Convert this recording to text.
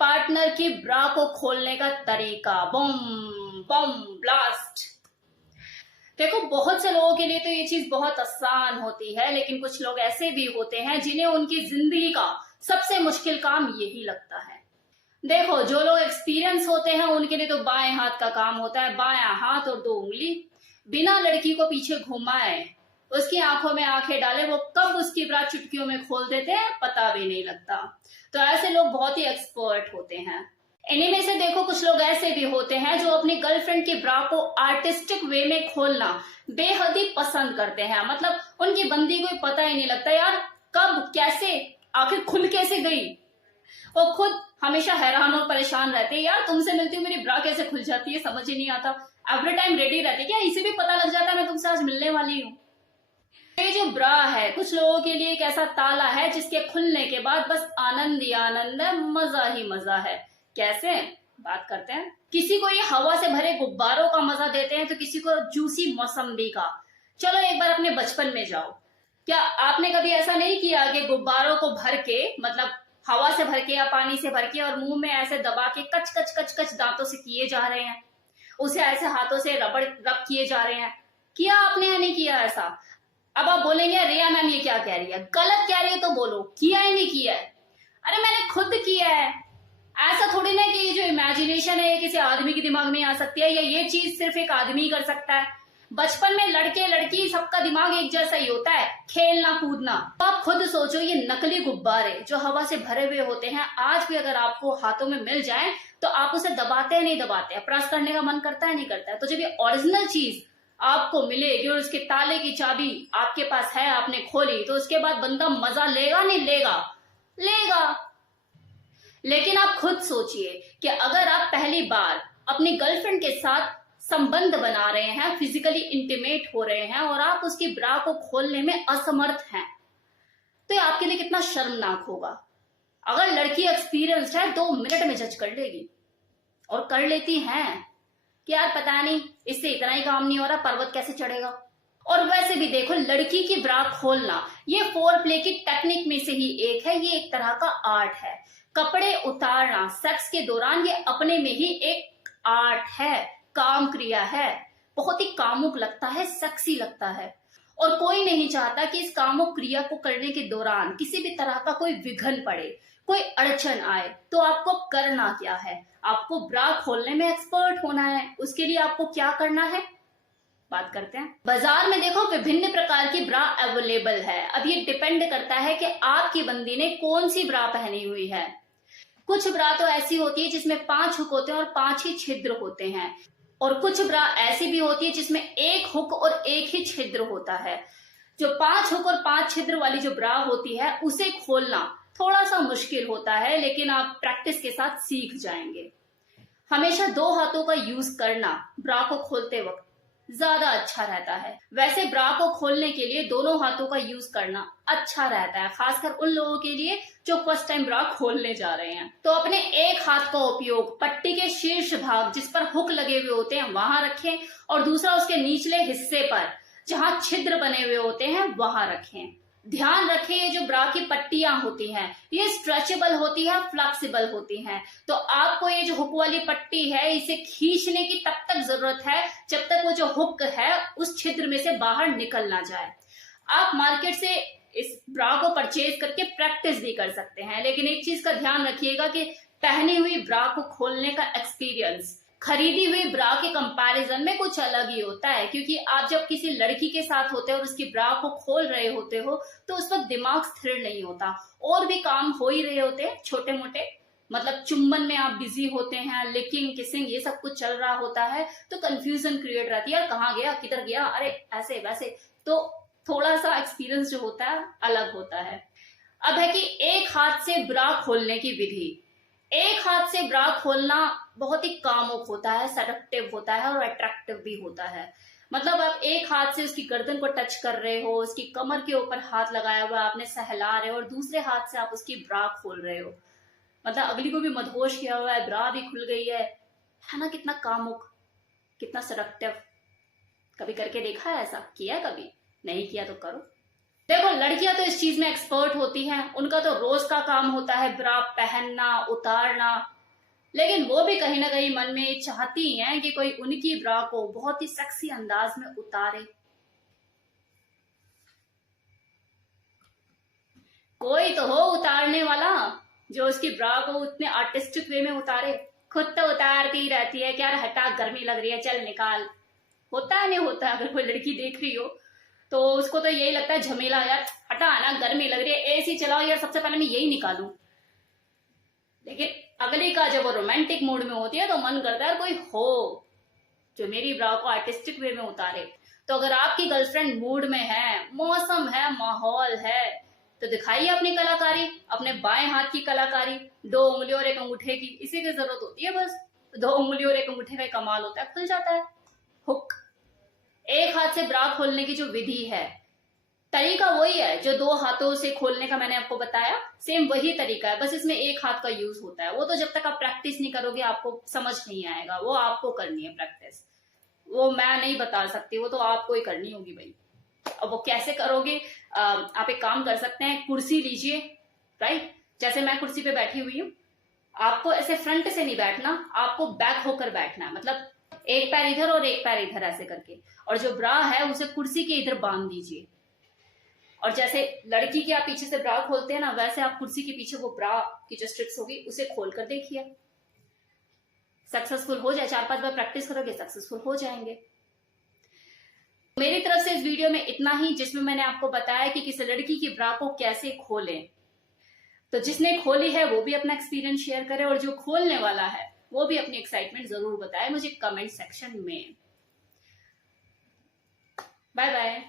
Partner की ब्रा को खोलने का तरीका, बम बम ब्लास्ट। देखो, बहुत से लोगों के लिए तो ये चीज बहुत आसान होती है, लेकिन कुछ लोग ऐसे भी होते हैं जिन्हें उनकी जिंदगी का सबसे मुश्किल काम यही लगता है। देखो, जो लोग एक्सपीरियंस होते हैं उनके लिए तो बाएं हाथ का काम होता है, बायां हाथ और 2 उंगली। बिना लड़की को पीछे घुमाए, उसकी आंखों में आंखें डाले, वो कब उसकी ब्रा चुटकियों में खोल देते हैं पता भी नहीं लगता। तो ऐसे लोग बहुत ही एक्सपर्ट होते हैं। इन्हीं में से देखो, कुछ लोग ऐसे भी होते हैं जो अपनी गर्लफ्रेंड की ब्रा को आर्टिस्टिक वे में खोलना बेहद ही पसंद करते हैं। मतलब उनकी बंदी को पता ही नहीं लगता यार कब, कैसे, आखिर खुल कैसे गई। वो खुद हमेशा हैरान और परेशान रहते हैं, यार तुमसे मिलती हूँ मेरी ब्रा कैसे खुल जाती है, समझ ही नहीं आता। एवरी टाइम रेडी रहती है, क्या इसे भी पता लग जाता है मैं तुमसे आज मिलने वाली हूँ। ये जो ब्रा है कुछ लोगों के लिए एक ऐसा ताला है जिसके खुलने के बाद बस आनंद ही आनंद है, मजा ही मजा है। कैसे, बात करते हैं। किसी को ये हवा से भरे गुब्बारों का मजा देते हैं, तो किसी को जूसी मौसम्बी का। चलो एक बार अपने बचपन में जाओ। क्या आपने कभी ऐसा नहीं किया कि गुब्बारों को भर के, मतलब हवा से भर के या पानी से भर के, और मुंह में ऐसे दबा के कच कच कच कच दांतों से किए जा रहे हैं, उसे ऐसे हाथों से रब किए जा रहे हैं? किया आपने या नहीं किया ऐसा? अब आप बोलेंगे रिया मैम ये क्या कह रही है, गलत कह रही है, तो बोलो किया ही नहीं किया है। अरे मैंने खुद किया है। ऐसा थोड़ी ना कि ये जो इमेजिनेशन है किसी आदमी के दिमाग में आ सकती है, या ये चीज सिर्फ एक आदमी कर सकता है। बचपन में लड़के लड़की सबका दिमाग एक जैसा ही होता है, खेलना कूदना। तो आप खुद सोचो, ये नकली गुब्बारे जो हवा से भरे हुए होते हैं, आज भी अगर आपको हाथों में मिल जाए तो आप उसे दबाते हैं नहीं दबाते हैं, प्रेस करने का मन करता है नहीं करता है? तो जब ये ओरिजिनल चीज आपको मिलेगी और उसके ताले की चाबी आपके पास है, आपने खोली, तो उसके बाद बंदा मजा लेगा नहीं लेगा? लेगा। लेकिन आप खुद सोचिए कि अगर आप पहली बार अपनी गर्लफ्रेंड के साथ संबंध बना रहे हैं, फिजिकली इंटीमेट हो रहे हैं, और आप उसकी ब्रा को खोलने में असमर्थ हैं, तो ये आपके लिए कितना शर्मनाक होगा। अगर लड़की एक्सपीरियंस्ड है 2 मिनट में जज कर लेगी, और कर लेती हैं कि यार पता नहीं इससे इतना ही काम नहीं हो रहा, पर्वत कैसे चढ़ेगा। और वैसे भी देखो, लड़की की ब्रा खोलना ये फोर प्ले की टेक्निक में से ही एक है, ये एक तरह का आर्ट है। कपड़े उतारना सेक्स के दौरान ये अपने में ही एक आर्ट है, काम क्रिया है। बहुत ही कामुक लगता है, सेक्सी लगता है, और कोई नहीं चाहता कि इस कामुक क्रिया को करने के दौरान किसी भी तरह का कोई विघ्न पड़े, कोई अड़चन आए। तो आपको करना क्या है? आपको ब्रा खोलने में एक्सपर्ट होना है। उसके लिए आपको क्या करना है, बात करते हैं। बाजार में देखो विभिन्न प्रकार की ब्रा अवेलेबल है। अब ये डिपेंड करता है कि आपकी बंदी ने कौन सी ब्रा पहनी हुई है। कुछ ब्रा तो ऐसी होती है जिसमें 5 हुक होते हैं और 5 ही छिद्र होते हैं, और कुछ ब्रा ऐसी भी होती है जिसमें 1 हुक और 1 ही छिद्र होता है। जो 5 हुक और 5 छिद्र वाली जो ब्रा होती है उसे खोलना थोड़ा सा मुश्किल होता है, लेकिन आप प्रैक्टिस के साथ सीख जाएंगे। हमेशा 2 हाथों का यूज करना ब्रा को खोलते वक्त ज्यादा अच्छा रहता है। वैसे ब्रा को खोलने के लिए दोनों हाथों का यूज करना अच्छा रहता है, खासकर उन लोगों के लिए जो फर्स्ट टाइम ब्रा खोलने जा रहे हैं। तो अपने एक हाथ का उपयोग पट्टी के शीर्ष भाग जिस पर हुक लगे हुए होते हैं वहां रखें, और दूसरा उसके निचले हिस्से पर जहां छिद्र बने हुए होते हैं वहां रखें। ध्यान रखें, ये जो ब्रा की पट्टियां होती हैं ये स्ट्रेचेबल होती है, फ्लेक्सिबल होती हैं। तो आपको ये जो हुक वाली पट्टी है इसे खींचने की तब तक जरूरत है जब तक वो जो हुक है उस छिद्र में से बाहर निकल ना जाए। आप मार्केट से इस ब्रा को परचेज करके प्रैक्टिस भी कर सकते हैं, लेकिन एक चीज का ध्यान रखिएगा कि पहनी हुई ब्रा को खोलने का एक्सपीरियंस खरीदी हुई ब्रा के कंपैरिजन में कुछ अलग ही होता है। क्योंकि आप जब किसी लड़की के साथ होते हो और उसकी ब्रा को खोल रहे होते हो तो उस वक्त दिमाग स्थिर नहीं होता, और भी काम हो ही रहे होते हैं छोटे मोटे। मतलब चुम्बन में आप बिजी होते हैं, लिकिंग किसिंग ये सब कुछ चल रहा होता है, तो कंफ्यूजन क्रिएट रहती है, कहाँ गया किधर गया, अरे ऐसे वैसे। तो थोड़ा सा एक्सपीरियंस जो होता है अलग होता है। अब है कि एक हाथ से ब्रा खोलने की विधि। एक हाथ से ब्रा खोलना बहुत ही कामुक होता है, सेडक्टिव होता है और अट्रैक्टिव भी होता है। मतलब आप एक हाथ से उसकी गर्दन को टच कर रहे हो, उसकी कमर के ऊपर हाथ लगाया हुआ आपने सहला रहे हो, और दूसरे हाथ से आप उसकी ब्रा खोल रहे हो। मतलब अगली को भी मदहोश किया हुआ है, ब्रा भी खुल गई है ना? कितना कामुक, कितना सेडक्टिव। कभी करके देखा है ऐसा? किया कभी? नहीं किया तो करो। देखो लड़कियां तो इस चीज में एक्सपर्ट होती हैं, उनका तो रोज का काम होता है ब्रा पहनना उतारना, लेकिन वो भी कहीं ना कहीं मन में चाहती हैं कि कोई उनकी ब्रा को बहुत ही सेक्सी अंदाज में उतारे। कोई तो हो उतारने वाला जो उसकी ब्रा को उतने आर्टिस्टिक वे में उतारे। खुद तो उतारती रहती है, क्या हटा गर्मी लग रही है चल निकाल। होता है नहीं होता है, अगर कोई लड़की देख रही हो तो उसको तो यही लगता है झमेला यार, हटा ना गर्मी लग रही है, एसी चलाओ यार, सबसे पहले मैं यही निकालूं। लेकिन अगली का जब वो रोमांटिक मूड में होती है तो मन करता है कोई हो जो मेरी ब्रा को आर्टिस्टिक वे में उतारे। तो अगर आपकी गर्लफ्रेंड मूड में है, मौसम है, माहौल है, तो दिखाइए अपनी कलाकारी, अपने बाएं हाथ की कलाकारी, 2 उंगली और 1 अंगूठे की, इसी की जरूरत होती है बस। 2 उंगली और 1 अंगूठे का कमाल होता है, खुल जाता है हुक। एक हाथ से ब्रा खोलने की जो विधि है, तरीका वही है जो 2 हाथों से खोलने का मैंने आपको बताया, सेम वही तरीका है, बस इसमें एक हाथ का यूज होता है। वो तो जब तक आप प्रैक्टिस नहीं करोगे आपको समझ नहीं आएगा, वो आपको करनी है प्रैक्टिस, वो मैं नहीं बता सकती, वो तो आपको ही करनी होगी भाई। अब वो कैसे करोगे, आप एक काम कर सकते हैं, कुर्सी लीजिए, राइट, जैसे मैं कुर्सी पे बैठी हुई हूँ, आपको ऐसे फ्रंट से नहीं बैठना, आपको बैक होकर बैठना है, मतलब एक पैर इधर और एक पैर इधर ऐसे करके, और जो ब्रा है उसे कुर्सी के इधर बांध दीजिए। और जैसे लड़की के आप पीछे से ब्रा खोलते हैं ना, वैसे आप कुर्सी के पीछे वो ब्रा की जो स्ट्रिप्स होगी उसे खोल कर देखिए। सक्सेसफुल हो जाए, 4-5 बार प्रैक्टिस करोगे सक्सेसफुल हो जाएंगे। मेरी तरफ से इस वीडियो में इतना ही, जिसमें मैंने आपको बताया कि किसी लड़की की ब्रा को कैसे खोलें। तो जिसने खोली है वो भी अपना एक्सपीरियंस शेयर करे, और जो खोलने वाला है वो भी अपनी एक्साइटमेंट जरूर बताए मुझे कमेंट सेक्शन में। Bye bye.